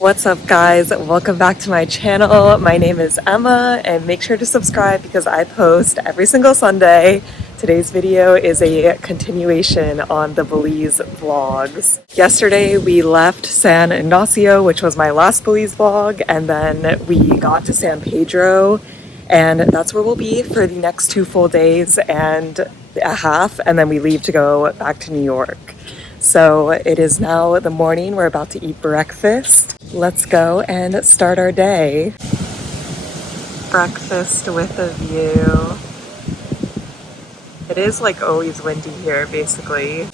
What's up, guys? Welcome back to my channel. My name is Emma, and make sure to subscribe because I post every single Sunday. Today's video is a continuation on the Belize vlogs. Yesterday we left San Ignacio, which was my last Belize vlog, and then we got to San Pedro, and that's where we'll be for the next 2 full days and a half, and then we leave to go back to New York. So it is now the morning. We're about to eat breakfast. Let's go and start our day. Breakfast with a view. It is like always windy here, basically.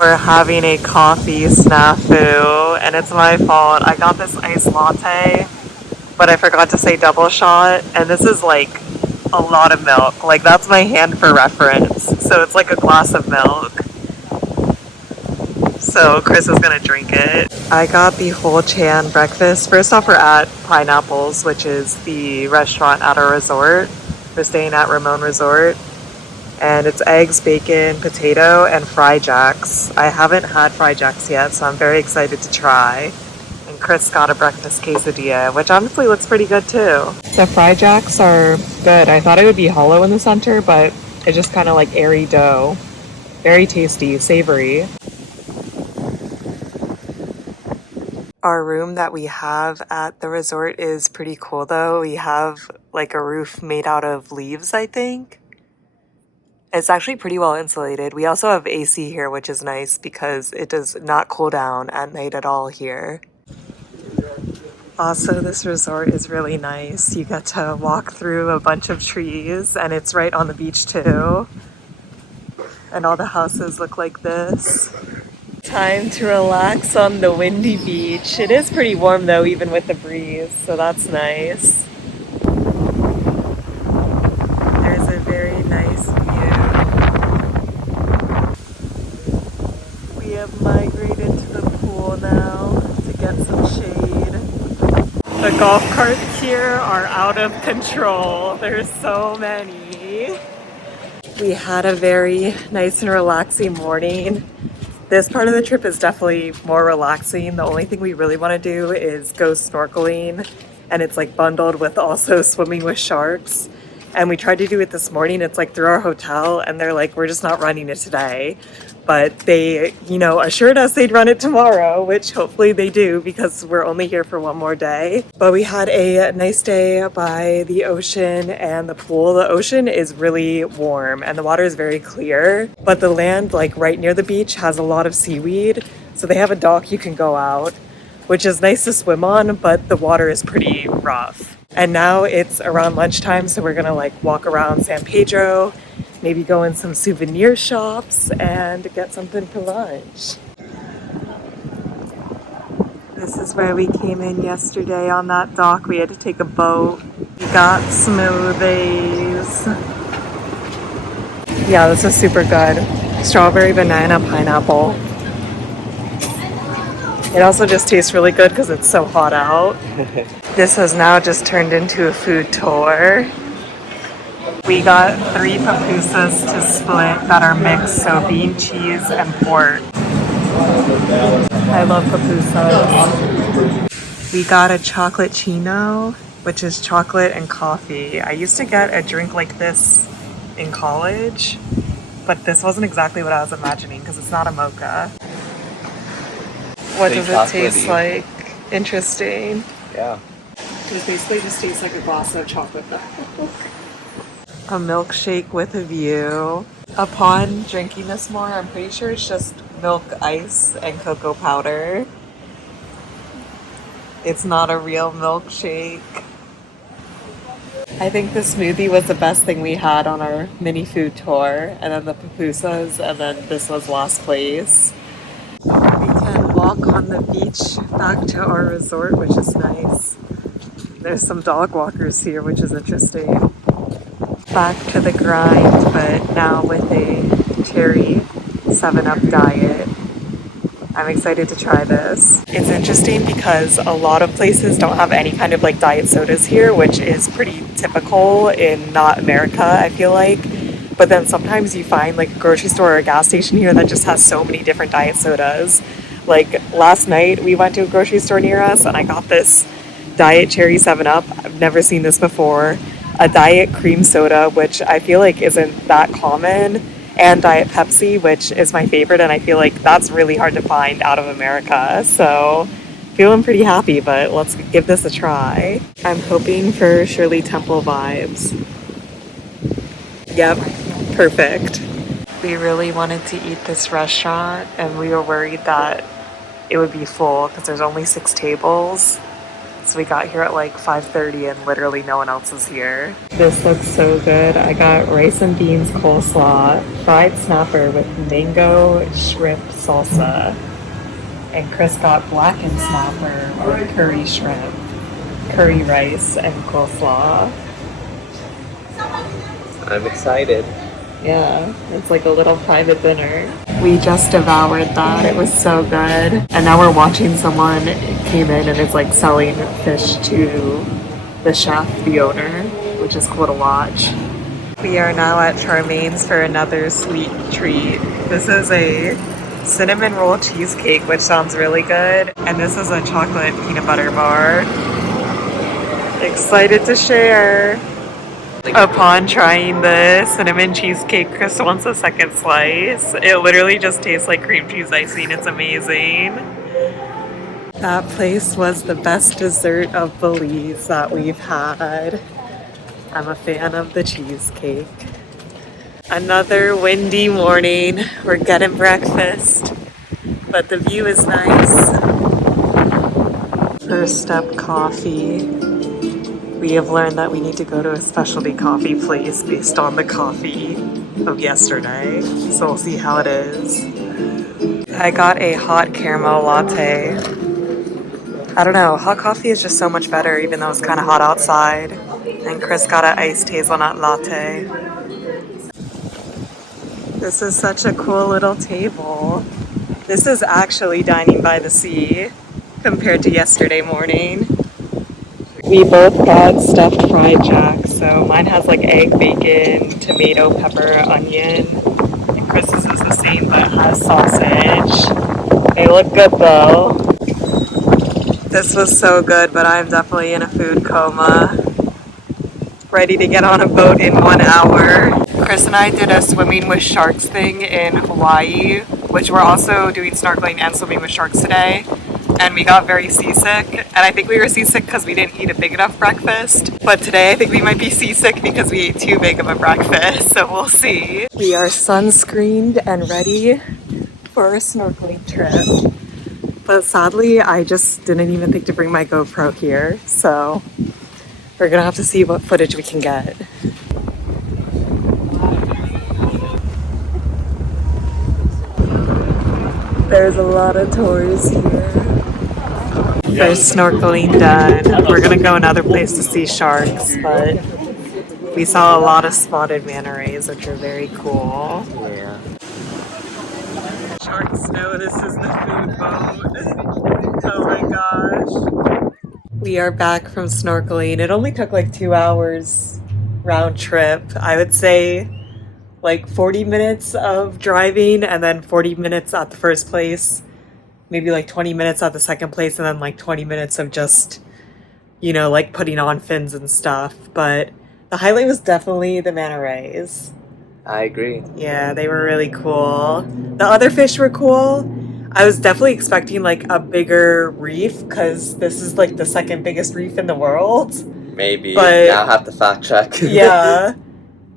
We're having a coffee snafu, and it's my fault. I got this iced latte, but I forgot to say double shot, and this is like a lot of milk. Like, that's my hand for reference. So it's like a glass of milk. So Chris is gonna drink it. I got the whole Chan breakfast. First off, we're at Pineapples, which is the restaurant at our resort. We're staying at Ramon Resort. And it's eggs, bacon, potato, and fry jacks. I haven't had fry jacks yet, so I'm very excited to try. And Chris got a breakfast quesadilla, which honestly looks pretty good too. The fry jacks are good. I thought it would be hollow in the center, but it's just kind of like airy dough. Very tasty, savory. Our room that we have at the resort is pretty cool though. We have like a roof made out of leaves, I think. It's actually pretty well insulated. We also have AC here, which is nice because it does not cool down at night at all here. Also, this resort is really nice. You get to walk through a bunch of trees, and it's right on the beach too. And all the houses look like this. Time to relax on the windy beach. It is pretty warm though, even with the breeze, so that's nice. There's a very nice view. We have migrated to the pool now to get some shade. The golf carts here are out of control. There's so many. We had a very nice and relaxing morning. This part of the trip is definitely more relaxing. The only thing we really want to do is go snorkeling, and it's like bundled with also swimming with sharks. And we tried to do it this morning. It's like through our hotel, and they're like, we're just not running it today. But they, assured us they'd run it tomorrow, which hopefully they do because we're only here for one more day. But we had a nice day by the ocean and the pool. The ocean is really warm and the water is very clear, but the land like right near the beach has a lot of seaweed. So they have a dock you can go out, which is nice to swim on, but the water is pretty rough. And now it's around lunchtime, so we're gonna like walk around San Pedro, maybe go in some souvenir shops and get something for lunch. This is where we came in yesterday on that dock. We had to take a boat. We got smoothies. Yeah, this is super good. Strawberry, banana, pineapple. It also just tastes really good because it's so hot out. This has now just turned into a food tour. We got 3 pupusas to split that are mixed, so bean, cheese, and pork. I love pupusas. We got a chocolate chino, which is chocolate and coffee. I used to get a drink like this in college, but this wasn't exactly what I was imagining because it's not a mocha. What does it taste like? Interesting. Yeah. It basically just tastes like a glass of chocolate milk. A milkshake with a view. Upon drinking this more, I'm pretty sure it's just milk, ice, and cocoa powder. It's not a real milkshake. I think the smoothie was the best thing we had on our mini food tour, and then the pupusas, and then this was last place. We can walk on the beach back to our resort, which is nice. There's some dog walkers here, which is interesting. Back to the grind, but now with a cherry 7-Up diet. I'm excited to try this. It's interesting because a lot of places don't have any kind of like diet sodas here, which is pretty typical in not America, I feel like. But then sometimes you find like a grocery store or a gas station here that just has so many different diet sodas. Like last night we went to a grocery store near us and I got this Diet Cherry 7-Up. I've never seen this before. A Diet Cream Soda, which I feel like isn't that common, and Diet Pepsi, which is my favorite, and I feel like that's really hard to find out of America. So feeling pretty happy, but let's give this a try. I'm hoping for Shirley Temple vibes. Yep, perfect. We really wanted to eat this restaurant and we were worried that it would be full because there's only 6 tables. So we got here at like 5:30 and literally no one else is here. This looks so good. I got rice and beans coleslaw, fried snapper with mango shrimp salsa, and Chris got blackened snapper with curry shrimp, curry rice, and coleslaw. I'm excited. Yeah, it's like a little private dinner. We just devoured that. It was so good. And now we're watching someone came in and is like selling fish to the chef, the owner, which is cool to watch. We are now at Charmaine's for another sweet treat. This is a cinnamon roll cheesecake, which sounds really good. And this is a chocolate peanut butter bar. Excited to share. Upon trying the cinnamon cheesecake, Chris wants a second slice. It literally just tastes like cream cheese icing. It's amazing. That place was the best dessert of Belize that we've had. I'm a fan of the cheesecake. Another windy morning. We're getting breakfast, but the view is nice. First up, coffee. We have learned that we need to go to a specialty coffee place based on the coffee of yesterday. So we'll see how it is. I got a hot caramel latte. I don't know, hot coffee is just so much better even though it's kind of hot outside. And Chris got an iced hazelnut latte. This is such a cool little table. This is actually dining by the sea compared to yesterday morning. We both got stuffed fried jacks, so mine has like egg, bacon, tomato, pepper, onion, and Chris's is the same but has sausage. They look good though. This was so good, but I'm definitely in a food coma. Ready to get on a boat in 1 hour. Chris and I did a swimming with sharks thing in Hawaii, which we're also doing snorkeling and swimming with sharks today. And we got very seasick, and I think we were seasick because we didn't eat a big enough breakfast. But today I think we might be seasick because we ate too big of a breakfast, so we'll see. We are sunscreened and ready for a snorkeling trip. But sadly, I just didn't even think to bring my GoPro here, so we're gonna have to see what footage we can get. There's a lot of tours here. First snorkeling done. We're gonna go another place to see sharks, but we saw a lot of spotted manta rays, which are very cool. Yeah. Sharks know this is the food boat. Oh my gosh. We are back from snorkeling. It only took like 2 hours round trip. I would say like 40 minutes of driving and then 40 minutes at the first place. Maybe like 20 minutes at the second place and then like 20 minutes of just, you know, like putting on fins and stuff. But the highlight was definitely the manta rays. I agree. Yeah, they were really cool. The other fish were cool. I was definitely expecting like a bigger reef because this is like the second biggest reef in the world. Maybe. But now I have to fact check. Yeah.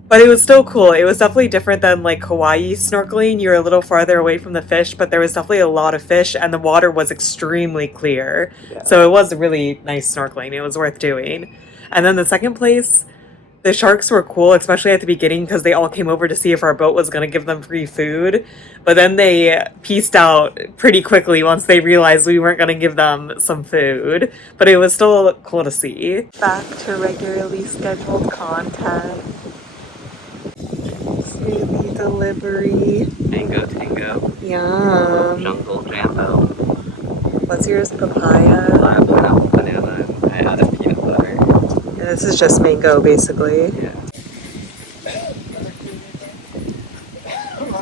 But it was still cool. It was definitely different than like Hawaii snorkeling. You're a little farther away from the fish, but there was definitely a lot of fish and the water was extremely clear. Yeah. So it was really nice snorkeling. It was worth doing. And then the second place, the sharks were cool, especially at the beginning because they all came over to see if our boat was going to give them free food. But then they pieced out pretty quickly once they realized we weren't going to give them some food. But it was still cool to see. Back to regularly scheduled content. Smoothie delivery. Mango Tango. Yum. Jungle Jambo. What's yours? Papaya? Pineapple, banana, and I added peanut butter. And this is just mango, basically. Yeah.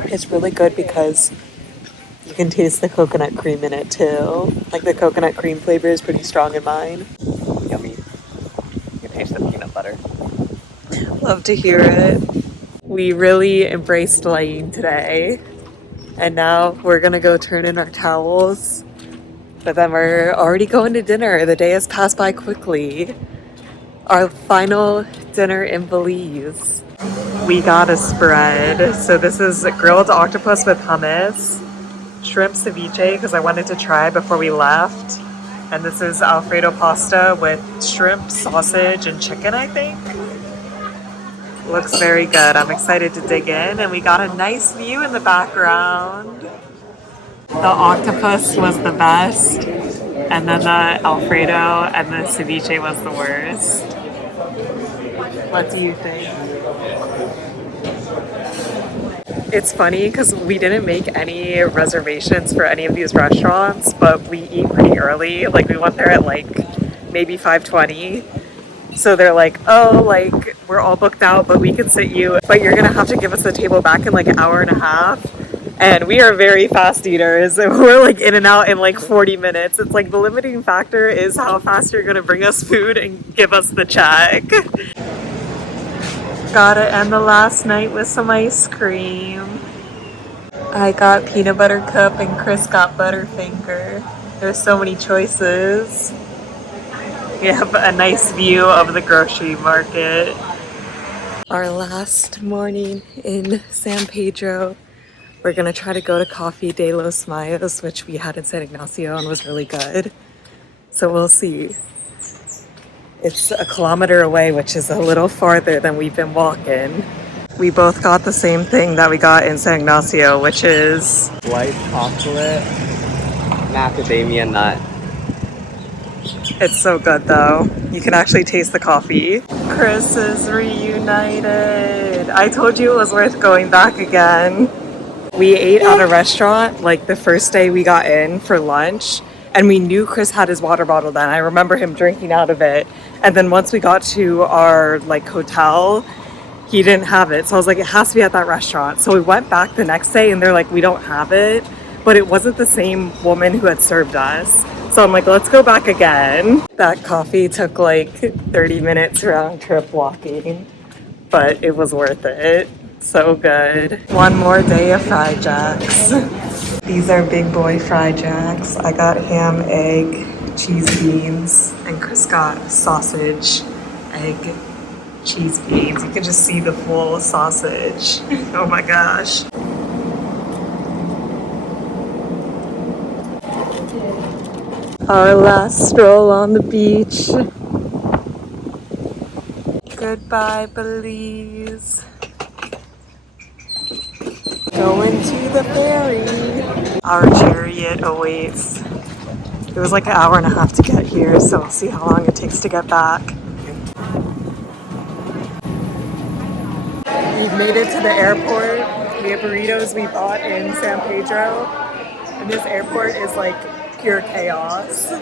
It's really good because you You can taste the coconut cream in it too. Like the coconut cream flavor is pretty strong in mine. Yummy. You can taste the peanut butter. Love to hear it. We really embraced laying today. And now we're gonna go turn in our towels. But then we're already going to dinner. The day has passed by quickly. Our final dinner in Belize. We got a spread. So this is grilled octopus with hummus, shrimp ceviche because I wanted to try before we left. And this is Alfredo pasta with shrimp, sausage, and chicken, I think. Looks very good. I'm excited to dig in. And we got a nice view in the background. The octopus was the best. And then the Alfredo and the ceviche was the worst. What do you think? It's funny because we didn't make any reservations for any of these restaurants, but we eat pretty early. Like we went there at like maybe 5:20. So they're like, oh, like we're all booked out, but we can sit you, but you're gonna have to give us the table back in like an hour and a half. And we are very fast eaters. We're like in and out in like 40 minutes. It's like the limiting factor is how fast you're gonna bring us food and give us the check. Gotta end the last night with some ice cream. I got peanut butter cup and Chris got Butterfinger. There's so many choices. We have a nice view of the grocery market. Our last morning in San Pedro. We're gonna try to go to Coffee de los Mayos, which we had in San Ignacio and was really good. So we'll see. It's a kilometer away, which is a little farther than we've been walking. We both got the same thing that we got in San Ignacio, which is White chocolate, macadamia nut. it's so good though. You can actually taste the coffee. Chris is reunited. I told you it was worth going back again. We ate at a restaurant like the first day we got in for lunch, and we knew Chris had his water bottle then. I remember him drinking out of it. And then once we got to our like hotel, he didn't have it. So I was like, it has to be at that restaurant. So we went back the next day and they're like, we don't have it. But it wasn't the same woman who had served us. So I'm like, let's go back again. That coffee took like 30 minutes round trip walking, but it was worth it. So good. One more day of fried jacks. These are big boy fried jacks. I got ham, egg, cheese, beans, and Chris got sausage, egg, cheese, beans. You can just see the full sausage. Oh my gosh. Our last stroll on the beach. Goodbye, Belize. Going to the ferry. Our chariot awaits. It was like an hour and a half to get here, so we'll see how long it takes to get back. We've made it to the airport. We have burritos we bought in San Pedro. And this airport is like pure chaos.